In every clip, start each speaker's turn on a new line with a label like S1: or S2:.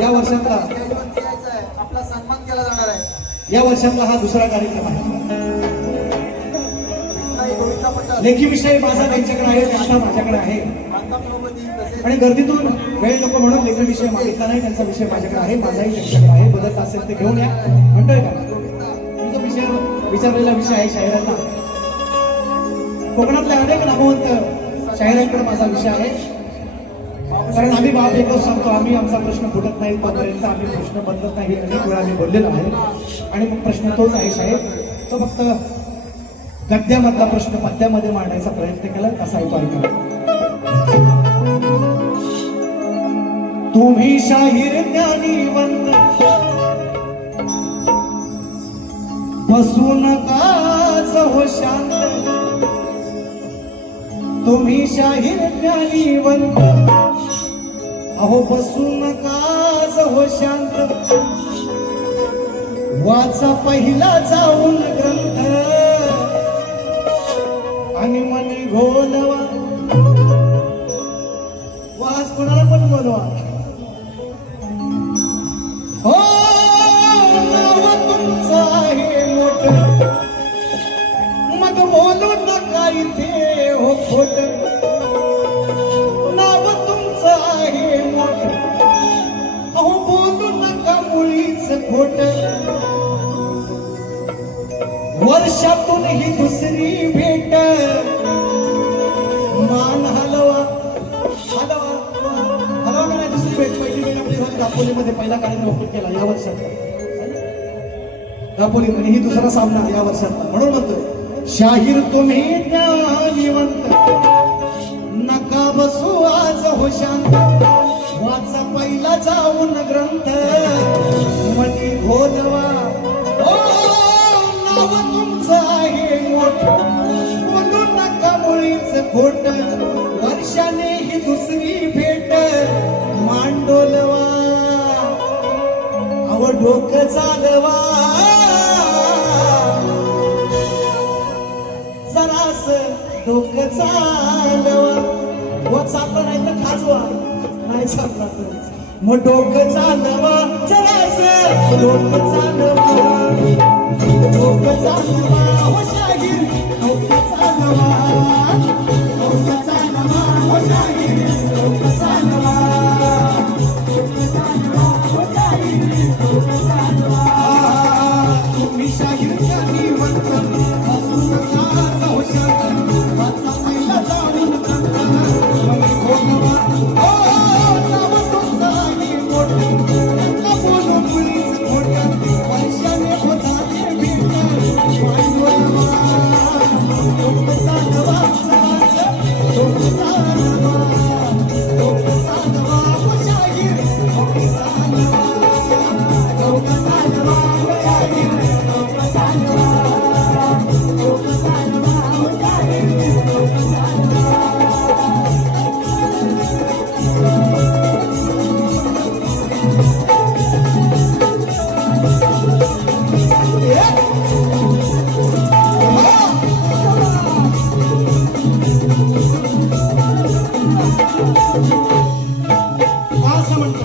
S1: या वर्षातला
S2: आपला सन्मान केला जाणार आहे.
S1: या वर्षातला हा दुसरा कार्यक्रम आहे. लेखी विषय माझा त्यांच्याकडे आहे त्यांचा माझ्याकडे आहे. आणि गर्दीतून वेळ नको म्हणून लेखी विषय मागितला नाही त्यांचा विषय माझ्याकडे आहे माझाही त्यांच्याकडे आहे. बदलत असेल ते घेऊन या. म्हणतोय का तुमचा विषय विचारलेला विषय आहे शाहिरांना. कोकणातले अनेक नामवंत शाहिरांकडे माझा विषय आहे. कारण आम्ही बाप एकच सांगतो आम्ही आमचा प्रश्न फुटत नाही तोपर्यंत आम्ही प्रश्न बदलत नाही अनेक वेळा आम्ही बोललेलो आहे. आणि मग प्रश्न तोच आहे साहेब तो फक्त गद्यामधला प्रश्न पद्यामध्ये मांडायचा प्रयत्न केला असा एक ऐका तुम्ही शाहीर ज्ञानीवंत बसून काज हो शांत. तुम्ही शाहीर ज्ञानीवंत अहो बसू नकाच हो शांत. वाचा पहिला जाऊन ग्रंथ खोट. वर्षातून ही दुसरी भेट. मान हलवा हलवा हलवा का नाही दुसरी भेट. पहिली भेट आपली झाली दापोलीमध्ये. पहिला कार्यक्रम आपण केला या वर्षात. दापोलीमध्ये ही दुसरा सामना या वर्षात. म्हणून म्हणतोय शाहीर तुम्ही निवंत. नका बसू आज हो शांत वाचा पहिला जाऊन ग्रंथ. हो देवा. ओ नाव तुमचं आहे मोठ. म्हणून नका मुळीच खोट. वर्षाने ही दुसरी भेट. मांडोलवा. अव डोकं चालवा जरास डोकं चालवा व चाललं नाही तर खाजवा. नाही चालला तर. मग डोकं चालवा जरास चालवा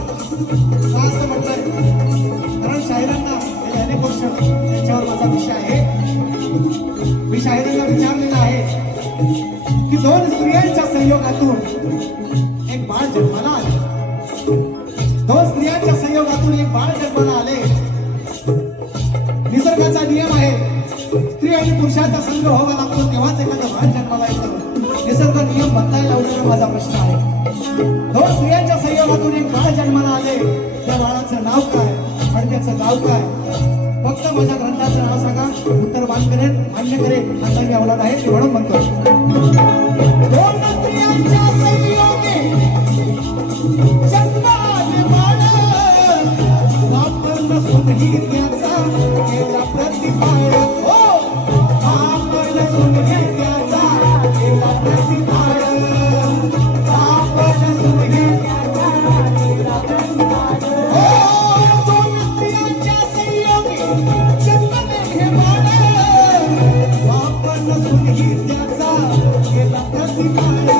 S1: असं असं म्हणताय कारण शाहिरांना गेले अनेक वर्ष त्यांच्यावर माझा विषय आहे. मी शाहिरांना विचारलेला आहे की दोन स्त्रियांच्या संयोगातून एक बाळ जन्माला आले. दोन स्त्रियांच्या संयोगातून एक बाळ जन्माला आले. निसर्गाचा नियम आहे. स्त्री आणि पुरुषाचा संघ व्हावा लागतो तेव्हाच एखादा बाळ जन्माला येतो. निसर्ग नियम बदलायला माझा प्रश्न आहे. दोन स्त्रियांच्या संयोगातून एक बाळ जन्माला आले त्या बाळाचं नाव काय? आणि त्याचं नाव काय? फक्त माझ्या ग्रंथाचं नाव सांगा. उत्तर बांध करेल मान्य करेल आता मी अवलाद आहे म्हणून म्हणतो. नसून घेत्याचा केला प्रतिकार